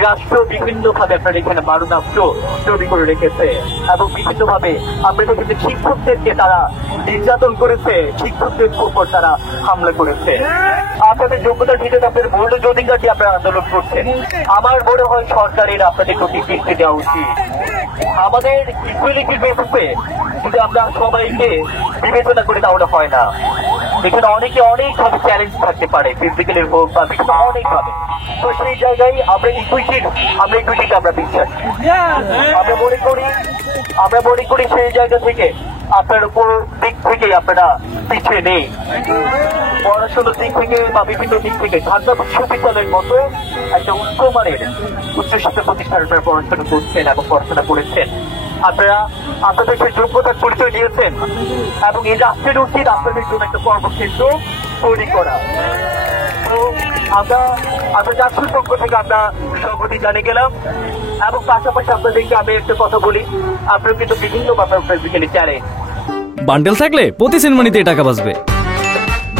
রাষ্ট্র বিভিন্ন ভাবে আপনার এখানে মারণাস্ত্র তৈরি করে রেখেছে এবং বিভিন্ন ভাবে আপনাদের কিন্তু শিক্ষকদেরকে তারা নির্যাতন করেছে, শিক্ষকদের উপর তারা হামলা করেছে। আপনাদের যোগ্যতার ভিত্তিতে আপনাদের মৌলিক অধিকারটি আপনারা আন্দোলন করছেন। আমার মনে হয় সরকারের আপনাদের প্রতি দৃষ্টি দেওয়া উচিত। আমাদের ইকুয়ালিটি বেসিসে যদি আমরা সবাইকে বিবেচনা করে তাহলে হয় না। এখানে অনেকে অনেকভাবে চ্যালেঞ্জ থাকতে পারে, ফিজিক্যালি হোক বা বিভিন্ন অনেকভাবে। তো সেই জায়গায় আমরা ইকুইটিতে আমরা বিশ্বাস। আমরা মনে করি সেই জায়গা থেকে আপনার উপর দিক থেকে আপনারা পিছিয়ে নেই। পড়াশোনার দিক থেকে বা বিভিন্ন দিক থেকে ঢাকা বিশ্ববিদ্যালয়ের মতো একটা উচ্চমানের উচ্চশিক্ষা প্রতিষ্ঠানে আপনারা পড়াশোনা করছেন এবং পড়াশোনা করেছেন। আপনারা আপনাদের সেই যোগ্যতার পরিচয় দিয়েছেন এবং এই রাষ্ট্রের উচিত আপনাদের জন্য একটা কর্মক্ষেত্র তৈরি করা। তো আমরা জাতীয় পক্ষ থেকে আমরা সংগঠন জানিয়ে গেলাম এবং পাশাপাশি আপনাদেরকে আমি একটা কথা বলি, আপনারা কিন্তু বিভিন্ন ব্যাপারে ফিজিক্যালি চ্যালেঞ্জ। বান্ডেল থাকলে প্রতি সেনমানিতে টাকা বাঁচবে।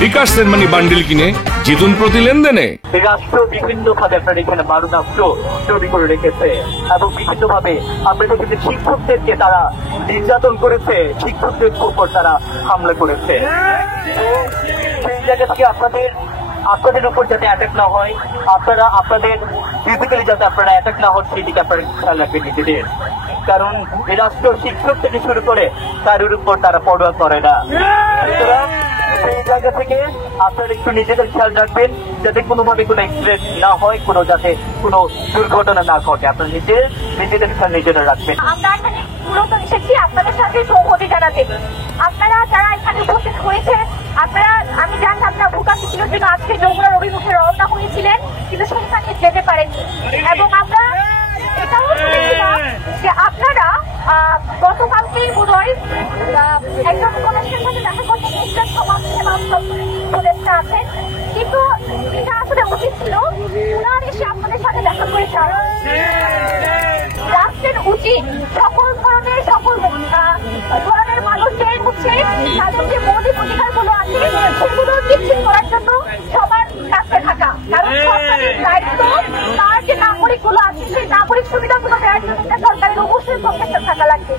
বিকাশ সেনমানি বান্ডেল কিনে জিতুন প্রতি লেনদেনে। রাষ্ট্র বিভিন্ন ভাবে আপনার এখানে মারণাস্ত্র তৈরি করে রেখেছে এবং বিভিন্ন ভাবে আপনাদের কিন্তু শিক্ষকদেরকে তারা নির্যাতন করেছে, শিক্ষকদের উপর তারা হামলা করেছে। তো সেই জায়গা থেকে আপনাদের উপর যাতে অ্যাটাক না হয়, আপনারা আপনাদের ফিজিক্যালি যাতে আপনারা অ্যাটাক না হন সেদিকে আপনারা খেয়াল রাখবেন নিজেদের। কারণ এই রাষ্ট্র শিক্ষক থেকে শুরু করে তার উপর তারা পরোয়া করে না। সুতরাং সেই জায়গা থেকে আপনারা একটু নিজেদের খেয়াল রাখবেন যাতে কোনোভাবে কোনো অ্যাক্সিডেন্ট না হয়, যাতে কোনো দুর্ঘটনা না ঘটে। আপনারা নিজেদের খেয়াল নিজেরা রাখবেন। আমরা এখানে মূলত এসেছি আপনাদের সাথে সংহতি জানাতে। আপনারা যারা এখানে উপস্থিত হয়েছে, আমি জানি আপনারা ভূকা মিছিলের জন্য আজকে যমুনার অভিমুখে রওনা হয়েছিলেন, কিন্তু সেখানে যেতে পারেননি। এবং আমরা এটাও শুনেছিলাম যে আপনারা গতকালকেই বোধহয় একজন কলেজের সাথে দেখা করতে গিয়েছিলেন, উপদেষ্টা আছেন, কিন্তু এটা আসলে উচিত ছিল ওনার এসে আপনাদের সাথে দেখা করে যাওয়া। রাষ্ট্রের উচিত সকল ধরনের মানুষদের তাদের যে মৌলিক অধিকারগুলো আছে সেগুলো নিশ্চিত করার জন্য সবার কাছে থাকা। কারণ সরকারের দায়িত্ব তার যে নাগরিকগুলো আছে সেই নাগরিক সুবিধাগুলো দেওয়ার জন্য সরকারের অবশ্যই প্রচেষ্টা থাকা লাগবে।